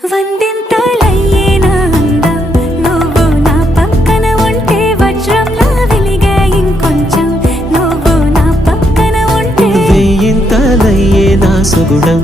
వందింతలయ్యేనా అందం నువ్వు నా పక్కన ఉంటే వజ్రంలా వెలిగే ఇంకొంచెం నువ్వు నా పక్కన ఉంటే వేయింతలయ్యేనా సుగుణం